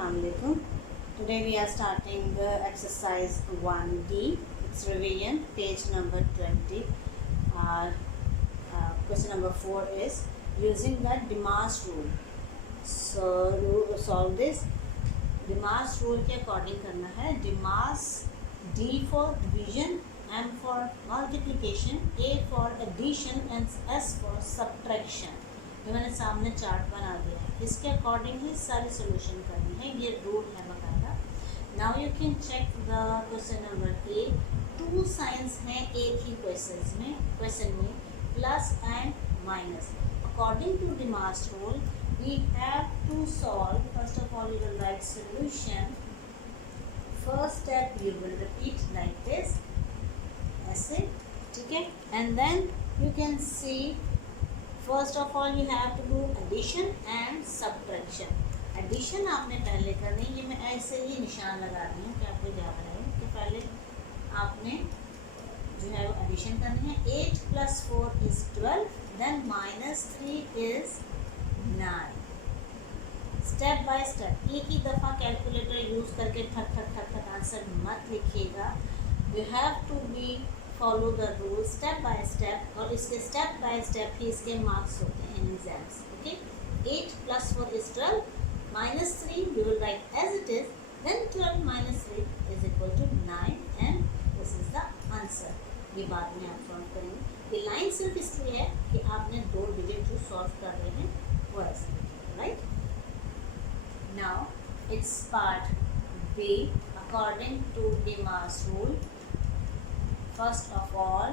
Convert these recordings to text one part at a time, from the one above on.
Assalamualaikum. Today we are starting exercise 1D. It's revision, page number 20. Question number 4 is using the Demar's rule. So to solve this, Demar's rule के according करना है. Demar's D for division, M for multiplication, A for addition and S for subtraction. ये मैंने सामने chart बना दिया है. इसके अकॉर्डिंग ही सारी सोल्यूशन करनी है. ये रूल है बकायदा. Now you can check the question number A. Two signs हैं एक ही क्वेश्चन में plus and minus. According to DMAS rule we have to solve. First of all you will write solution. First step you will repeat like this, ऐसे, ठीक है. And then you can see first of all you have to do addition and subtraction. Addition आपने पहले करनी है. ये मैं ऐसे ही निशान लगा रही हूँ कि आपको याद रहे कि पहले आपने जो है वो एडिशन करनी है. 8 + 4 is 12, then -3 is 9. Step by step, एक ही दफ़ा कैलकुलेटर यूज़ करके ठक ठक ठक ठक आंसर मत लिखिएगा. You have to be follow the rule step by step, और इसके स्टेप बाय स्टेप ही इसके मार्क्स होते हैं इन exams. Okay. 8 + 4 is 12, -3 you will write as it is, then 12 - 3 is equal to 9, and this is the answer. ये बाद में आप solve करेंगे. ये लाइन सिर्फ इसलिए है कि आपने 2 डिजिट जो सॉल्व कर रहे हैं वो ऐसे, right. Now it's part B. According to Demar's rule, first of all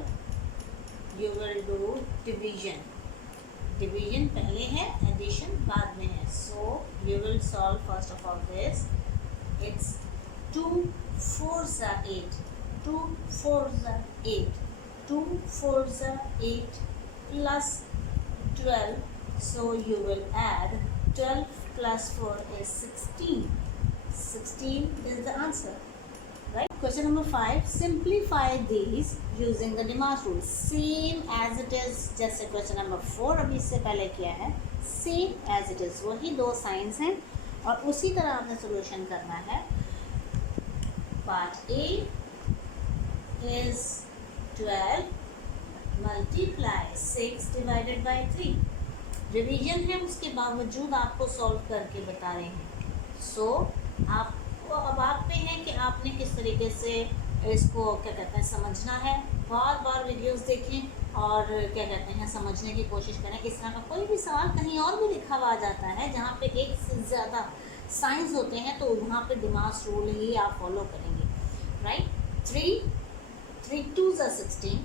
you will do division. Division पहले है, addition बाद में है. So you will solve first of all this. It's 2 4s are 8, 2 4s are 8, 2 4s are 8 plus 12. So you will add 12 plus 4 is 16. 16 is the answer. Right. Question number 5. Simplify these using the Demar's rule. Same as it is. जैसे question number 4 अभी इससे पहले किया है. Same as it is. वही 2 science हैं और उसी तरह आपने सोल्यूशन करना है. Part A is 12 multiply 6 divided by 3. Revision है, उसके बावजूद आपको सॉल्व करके बता रहे हैं. So आप अब आप पे है कि आपने किस तरीके से इसको क्या कहते हैं समझना है. बार बार वीडियोस देखें और क्या कहते हैं समझने की कोशिश करें. इस तरह का कोई भी सवाल कहीं और भी लिखा हुआ जाता है जहाँ पे एक से ज़्यादा साइंस होते हैं, तो वहाँ पे Demar's रूल ही आप फॉलो करेंगे, right. 3 2s are 16,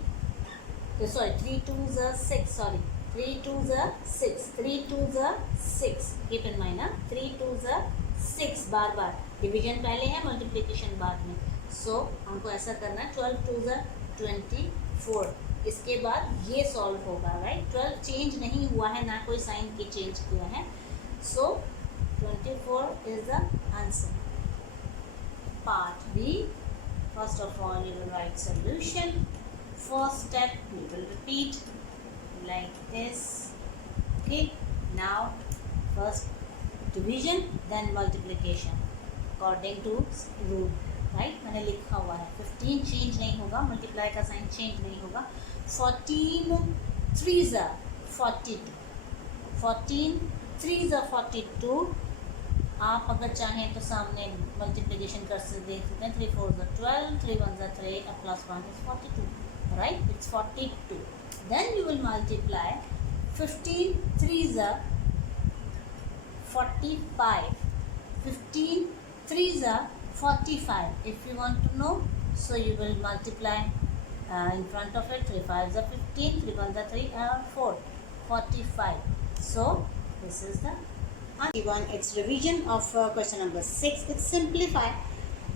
sorry 3 2s are 6, sorry 3 2s are 6, 3 2s are 6. Keep in mind, 3 2s are 6. Bar bar division पहले है, मल्टीप्लिकेशन बाद में. सो हमको ऐसा करना है. 12 2s are 24. इसके बाद ये सॉल्व होगा, राइट. 12 चेंज नहीं हुआ है, ना कोई साइन की चेंज किया है. So 24 is the answer. Part B. First of all you will write solution. First step you will repeat like this. Okay. Now first division, then multiplication according to rule, right. मैंने लिखा हुआ है 15 change नहीं होगा, multiply का sign change नहीं होगा. 14 3s are 42, 14 3s are 42. आप अगर चाहें तो सामने मल्टीप्लिकेशन कर से देख सकते हैं. 3 4s are 12, 3 1s are 3, and plus 1 is 42, right. It's 42. Then you will multiply 15 3s are 45, 15 3s are 45. If you want to know, so you will multiply in front of it. 3 5s are 15, 3 1s are 3, 4, 45. So this is the answer. It's revision of question number 6. It's simplify.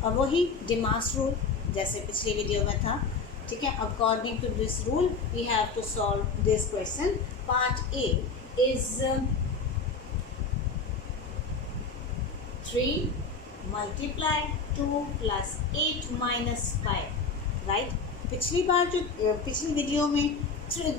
अब वही Demar's rule जैसे पिछली video में था, ठीक है. According to this rule we have to solve this question. Part A is 3 multiply 2 plus 8 minus 5, right. पिछली बार जो पिछली वीडियो में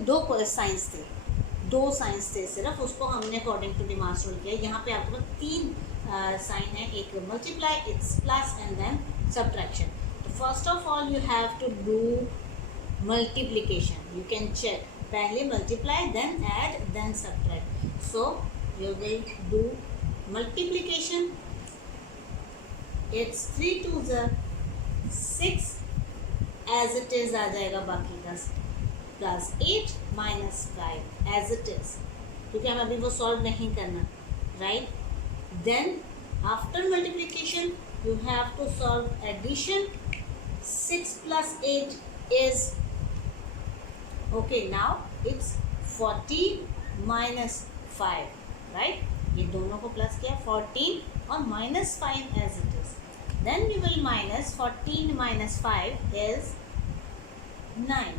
2 साइंस थे सिर्फ, उसको हमने अकॉर्डिंग टू Demar's rule किया. यहाँ पे आपके पास 3 साइन है, एक multiply, it's plus and then subtraction. तो first of all you have to do multiplication. You can check, पहले multiply then add then subtract. So you will do multiplication. It's 3 2s are 6 as it is आ जाएगा बाकी का, plus 8 minus 5 as it is, क्योंकि हम अभी वो solve नहीं करना, right. Then after multiplication you have to solve addition. 6 plus 8 is okay. Now it's 14 minus 5, right. ये दोनों को प्लस किया, 14 और minus 5 as it is. Then you will minus 14 minus 5 is 9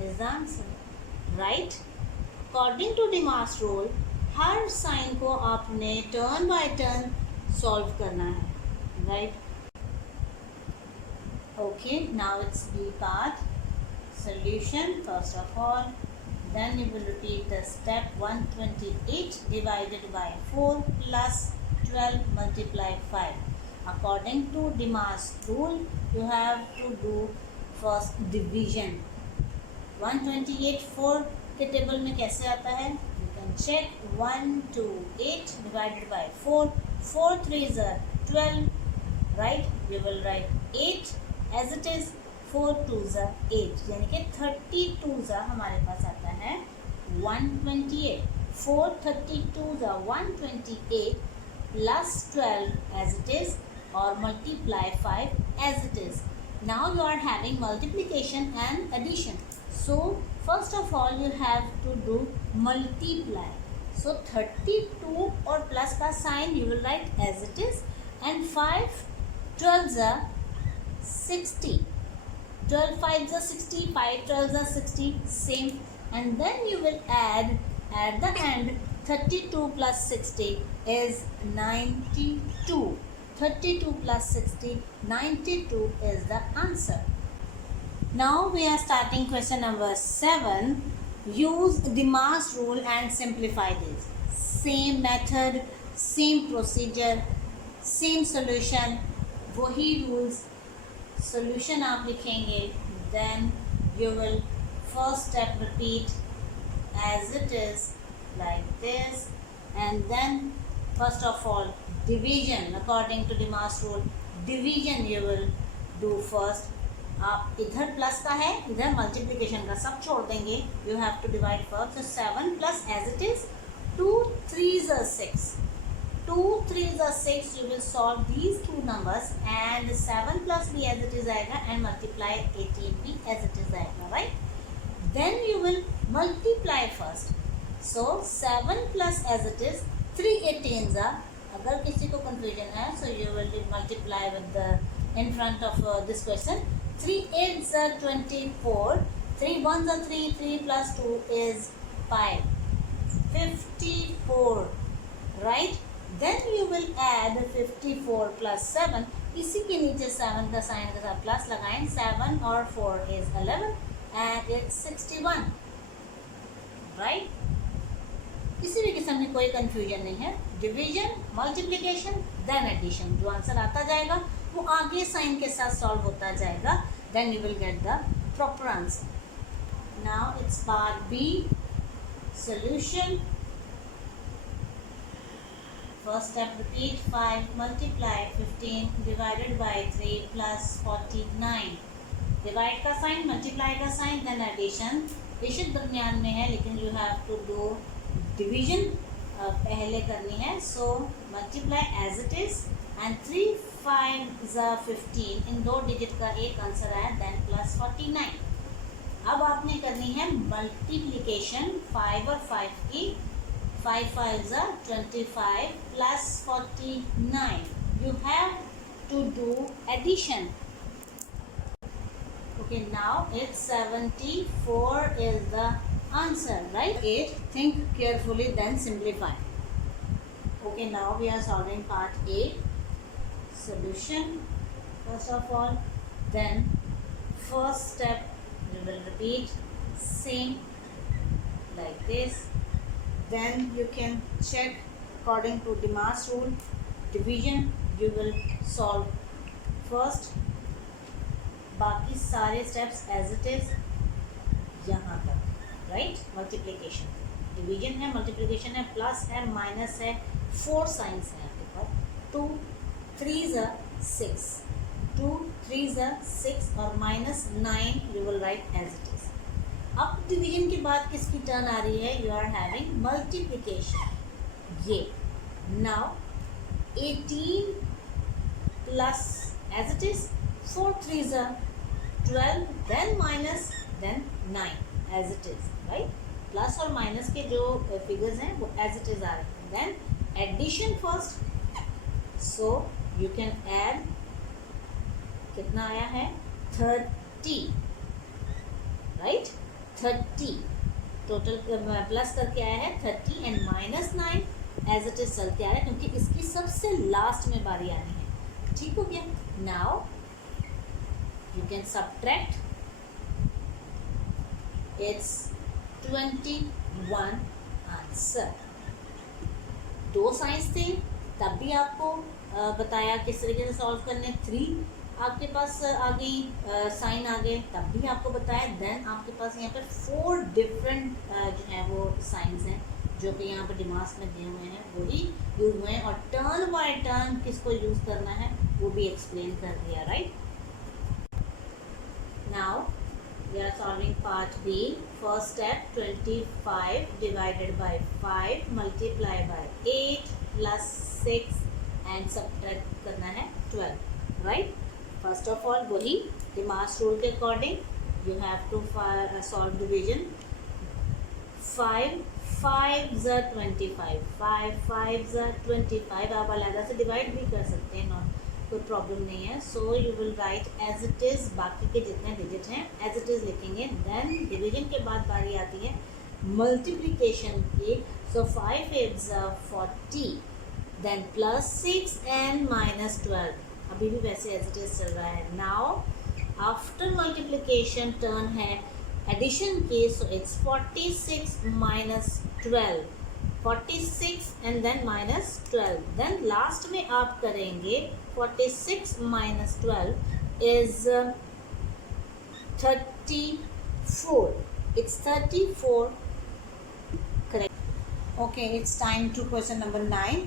is the answer, right. According to Demar's rule, हर sign को आपने turn by turn solve करना है, right. Okay, now it's B part. Solution first of all, then you will repeat the step. 128 divided by 4 plus 12 multiply 5. According to Demar's rule, you have to do first division. 128 4 के table में कैसे आता है, you can check. 128 divided by 4, 4 3s are 12, right. You will write 8 as it is. 4 2s are 8, यानी कि 32s हमारे पास आता है 128. 4 32s are 128 plus 12 as it is, or multiply 5 as it is. Now you are having multiplication and addition. So first of all you have to do multiply. So 32 और plus का sign you will write as it is, and 5 12s are 60. 12 5s are 60, 5 12s are 60, same. And then you will add at the end 32 plus 60 is 92. 32 plus 60, 92 is the answer. Now we are starting question number 7. Use Demar's rule and simplify this. Same method, same procedure, same solution, वही rules. Solution आप लिखेंगे, then you will first step repeat as it is like this, and then first of all division according to Demar's rule. Division you will do first. आप इधर plus का है, इधर multiplication का, सब छोड़ देंगे. You have to divide first. So 7 plus as it is, 2 3s are 6. 2 3s are 6. You will solve these two numbers, and 7 plus b as it is आएगा, and multiply 18b as it is आएगा, right. Then you will multiply first. So 7 plus as it is, 3 18s are. अगर किसी को confusion है, so you will multiply with the in front of this question. 3 8s are 24. 3 1s are 3. 3 plus 2 is 5. 54, right. Then you will add 54 plus 7. इसी के नीचे 7 का sign के साथ प्लस लगाएं. 7 और 4 is 11 and it's 61, right. किसी भी किस्म की कोई कंफ्यूजन नहीं है. Division, multiplication, then addition. जो आंसर आता जाएगा वो आगे साइन के साथ सॉल्व होता जाएगा. Then you will get the proper answer. Now it's part B, solution. First step repeat. 5 multiply 15 divided by 3 plus 49. Divide का साइन, multiply का साइन, then addition. addition दरमियान में है, लेकिन you have to do division पहले करनी है. So multiply as it is, and 3 5s are 15. इन दो डिजिट का एक आंसर आया, then plus 49. अब आपने करनी है मल्टीप्लिकेशन 5 और 5 की. 5 5s are 25 plus 49. You have to do addition. Okay, now it's 74 is the answer, right. 8. Think carefully, then simplify. Okay, now we are solving part A. Solution first of all, then first step we will repeat same like this. Then you can check according to Demar's rule. Division you will solve first, बाकी सारे steps as it is यहाँ तक, right. Multiplication, division है, multiplication है, plus है, minus है, 4 science है आपके पास। 2 3 6, 2 3 6 और -9 you will write as it is. अब डिवीजन के बाद किसकी टर्न आ रही है? You are having multiplication. ये now 18 plus as it is 4 3 12, then minus, then 9 as it is, right. Plus और माइनस के जो फिगर्स हैं वो एज इट इज आ रहे हैं। Then addition first, so you can add, कितना आया है? 30, राइट। 30 टोटल प्लस करके आया है 30 एंड -9 एज इट इज चलते आ रहा है क्योंकि इसकी सबसे लास्ट में बारी आनी है। ठीक हो गया। Now you can subtract, it's 21 answer. 2 science थे तब भी आपको बताया किस तरीके से सॉल्व करने। 3 आपके पास आ गई, साइन आ गए तब भी आपको बताया। देन आपके पास यहाँ पर 4 डिफरेंट जो है वो साइंस हैं जो कि यहाँ पर डिमास में दिए हुए हैं, वही यूज हुए हैं। और टर्न बाय टर्न किसको यूज़ करना है वो भी एक्सप्लेन कर दिया, right. Now we are solving part B. First step, 25 divided by 5 multiply by 8 plus 6 and subtract करना है 12, right? First of all वही Demar's rule के according you have to solve division. 5 5s are 25, 5 5s are 25। आप अलग से divide भी कर सकते हैं, नॉट कोई प्रॉब्लम नहीं है। So you will write as it is, बाकी के जितने डिजिट हैं एज इट इज़ लिखेंगे। देन डिवीजन के बाद बारी आती है मल्टीप्लिकेशन की। So 5 8s are 40, then plus 6 and -12, अभी भी वैसे एज इट इज़ चल रहा है। नाउ आफ्टर मल्टीप्लिकेशन टर्न है एडिशन की। So it's 46 -12, 46 and then -12। Then last में आप करेंगे 46 -12 is 34, it's 34, correct. Okay, it's time to question number 9।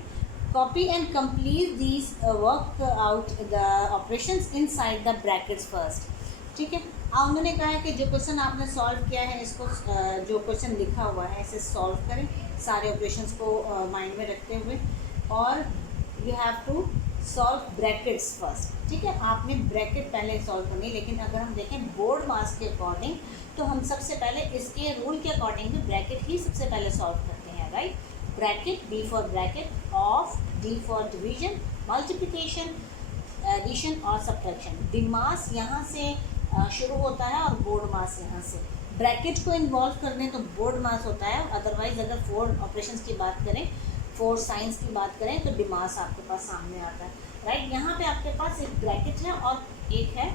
Copy and complete these, work out the operations inside the brackets first. ठीक है, उन्होंने कहा है कि जो क्वेश्चन आपने सॉल्व किया है इसको, जो क्वेश्चन लिखा हुआ है इसे सॉल्व करें सारे ऑपरेशंस को माइंड में रखते हुए, और you have to solve brackets first. ठीक है, आपने ब्रैकेट पहले सॉल्व करनी है। लेकिन अगर हम देखें बोर्ड मार्क्स के अकॉर्डिंग तो हम सबसे पहले इसके रूल के अकॉर्डिंग भी ब्रैकेट ही सबसे पहले सॉल्व करते हैं, right. Bracket, B for bracket, of, D for division, multiplication, addition और सब्ट्रैक्शन। डिमास यहाँ से शुरू होता है और बोर्ड मास यहाँ से। ब्रैकेट को इन्वॉल्व करने तो बोर्ड मास होता है, अदरवाइज अगर 4 ऑपरेशंस की बात करें, 4 साइंस की बात करें तो डिमास आपके पास सामने आता है, राइट। यहाँ पे आपके पास एक ब्रैकेट है और एक है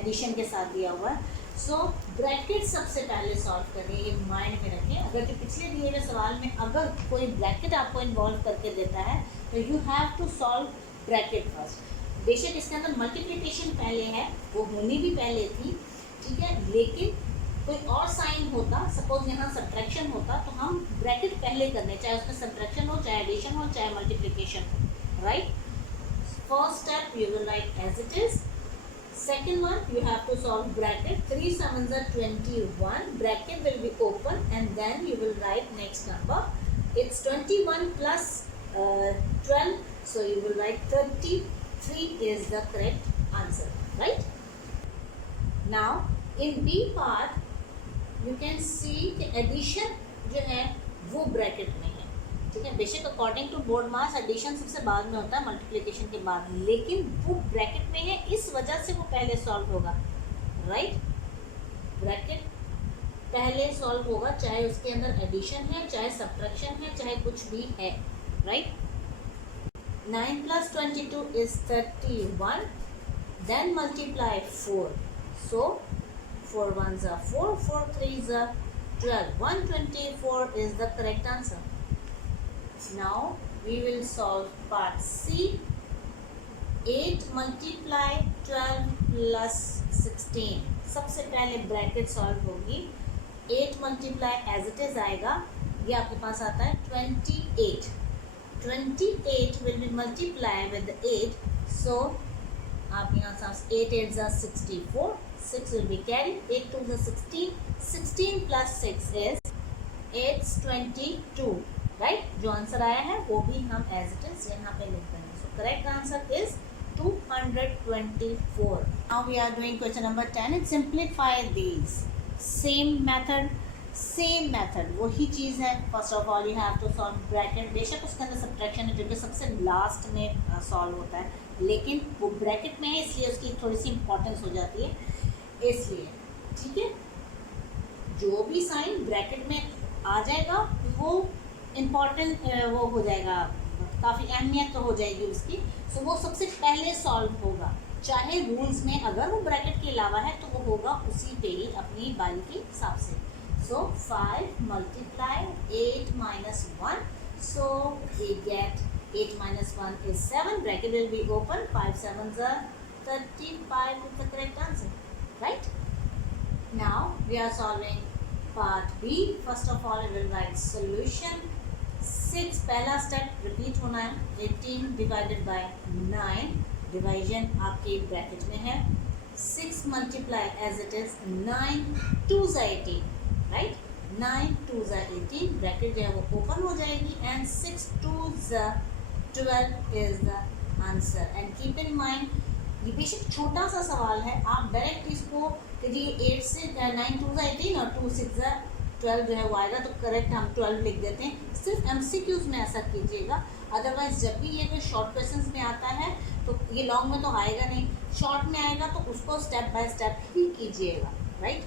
एडिशन के साथ दिया हुआ है। सो ब्रैकेट सबसे पहले सॉल्व करें, ये माइंड में रखें। अगर जो पिछले दिए हुए सवाल में अगर कोई ब्रैकेट आपको इन्वॉल्व करके देता है तो you have to solve bracket first. बेशक इसके अंदर मल्टीप्लिकेशन पहले है, वो होनी भी पहले थी, ठीक है, लेकिन कोई और साइन होता, सपोज यहाँ सब्ट्रैक्शन होता तो हम ब्रैकेट पहले करने, चाहे उसमें सब्ट्रैक्शन हो, चाहे एडिशन हो, चाहे मल्टीप्लिकेशन हो, right. First step you will write as it is. Second one you have to solve bracket. 3 7s are 21, bracket will be open and then you will write next number. It's 21 plus 12, so you will write 33 is the correct answer, right? Now in B part you can see कि addition जो है वो bracket में है, ठीक है। बेशक according to BODMAS addition सबसे बाद में होता है, मल्टीप्लिकेशन के बाद, लेकिन वो ब्रैकेट में है, इस वजह से वो पहले सॉल्व होगा, राइट। ब्रैकेट पहले सॉल्व होगा, चाहे उसके अंदर एडिशन है, चाहे सब्ट्रैक्शन है, चाहे कुछ भी है, right. 9 plus 22 is 31, then multiply 4, so 4 1s are 4, 4 3s are 12, 124 is the correct answer. Now we will solve part C. 8 multiply 12 plus 16. सबसे पहले ब्रैकेट सॉल्व होगी. 8 मल्टीप्लाई एज इट इज आएगा, ये आपके पास आता है 28. 28 will be multiplied with 8, so आप यहाँ से 8 8 जा 64, 6 will be carried, 8 2 जा 16, 16 plus 6 is 822, राइट. जो आंसर आया है वो भी हम एज इट इज यहाँ पे लिख देंगे. So correct answer is 224. Now we are doing question number 10. It simplify these. Same method, वही चीज़ है. First of all you have to solve bracket. बेशक उसके अंदर सब्ट्रैक्शन है जो कि सबसे लास्ट में सॉल्व होता है, लेकिन वो ब्रैकेट में है इसलिए उसकी थोड़ी सी इंपॉर्टेंस हो जाती है, इसलिए. ठीक है, जो भी साइन ब्रैकेट में आ जाएगा वो इम्पॉर्टेंट वो हो जाएगा, काफ़ी अहमियत तो हो जाएगी उसकी. सो वो सबसे पहले सॉल्व होगा, चाहे रूल्स में अगर वो ब्रैकेट के अलावा है तो वो होगा उसी पे ही अपनी बारी के हिसाब से. सो 5 multiply 8 minus 1, so we get 8 minus 1 is 7. Bracket will be open. 5 7s are 35 is the correct answer, right? Now we are solving part B. First of all we will write solution. 6 पहला step repeat होना है. 18 divided by 9, division आपके bracket में है. 6 multiply as it is 9 2 जा 18, right. 9 2 जा 18, bracket जो है वो ओपन हो जाएगी एंड 6 2 जा 12 is the answer. And keep in mind ये बेशक छोटा सा सवाल है, आप डायरेक्ट इसको कीजिए 8 से 9 2 जा 18 और 2 6 जा 12 जो है वो आएगा, तो करेक्ट हम 12 लिख देते हैं. सिर्फ MCQs में ऐसा कीजिएगा, अदरवाइज जब भी ये कोई शॉर्ट क्वेश्चंस में आता है तो ये लॉन्ग में तो आएगा नहीं, शॉर्ट में आएगा तो उसको स्टेप बाय स्टेप ही कीजिएगा, right.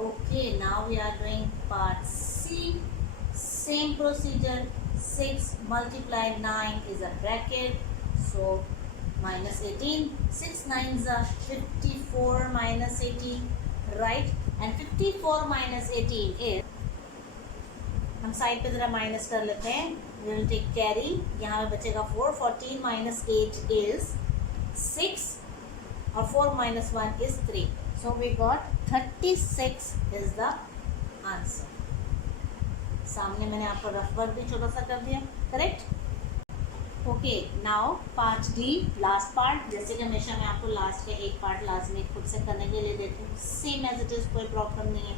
Okay, now we are doing part C. Same procedure. 6 multiply 9 is a bracket, so minus 18. 6 9s are 54 minus 18, right. And 54 minus 18 is, हम साइड पे ज़रा माइनस कर लेते हैं. we will take carry. यहाँ पे बचेगा 4. 14 minus 8 is 6 और 4 minus 1 is 3. So we got 36 is the answer. सामने मैंने आपको रफ वर्क भी छोटा सा कर दिया, correct. Okay, now part D, last part. जैसे कि हमेशा मैं आपको लास्ट का एक पार्ट लास्ट में खुद से करने के लिए देती हूँ. सेम एज इट इज़, कोई प्रॉब्लम नहीं है.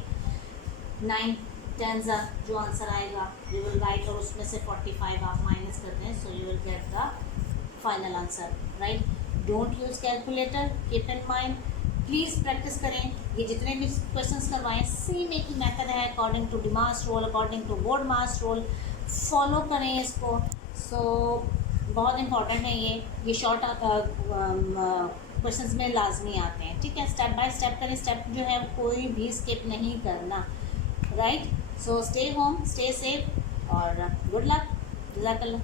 9 10s जो आंसर आएगा यू विल राइट, और उसमें से 45 आप माइनस करते हैं, so you will get the final answer, right. Don't use calculator, keep in mind. Please practice करें. ये जितने भी क्वेश्चंस करवाएं सेम एक ही मेथड है, according to DMAS rule, according to BODMAS rule. Follow करें इसको. सो बहुत इंपॉर्टेंट है ये शॉर्ट क्वेश्चंस में लाजमी आते हैं, ठीक है. स्टेप बाय स्टेप करें, स्टेप जो है कोई भी स्किप नहीं करना, right. So stay home, stay safe और गुड लक. जज़ाकल्लाह.